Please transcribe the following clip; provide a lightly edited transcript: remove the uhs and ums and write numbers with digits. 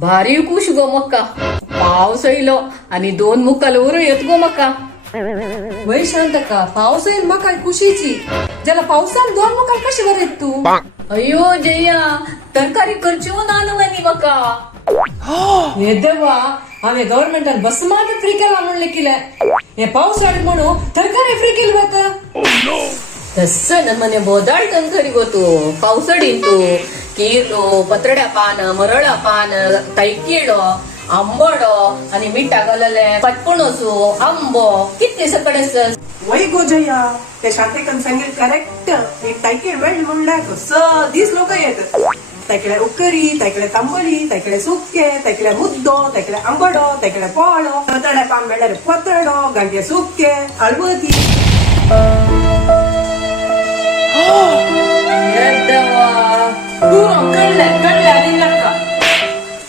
भारी खुश गो मक्का. पावस येयलो आणि 2 मुक्काला उरू येत गो मक्का. वय शांतका पावस येईल मग काय खुशीची ज्याला पावसान 2 मुखाल कशी बरं येत तू अयो जया तरकारी खर्चून आणवनी मक्का. हे देवा आम्ही गव्हर्नमेंटान बस मात्र फ्री केला म्हणले किले हे पावसाळ्यात म्हणून तरकारी फ्री केली होत तसं न मने बोदाळ तंकरी गोतो पावसडीन तू कीर्लो पत्रड्या पान मरळा पान तैकिळो आंबडो आणि मिठा घालले पटपणोसो आंबो किती सकडे वय गोजया त्या शांतेकन सांगेल करेक्ट एक तायकीळ वेळ म्हणल्यार दीस लोक येत तायकडे उकरी तायकडे तांबळी तायकडे सुके तायकडे मुद्दो तायकडे आंबडो तायकडे पोळो पतड्या पान म्हणल्यार पतडो गांठे सुके हळवती तू कळले कळले आणि नका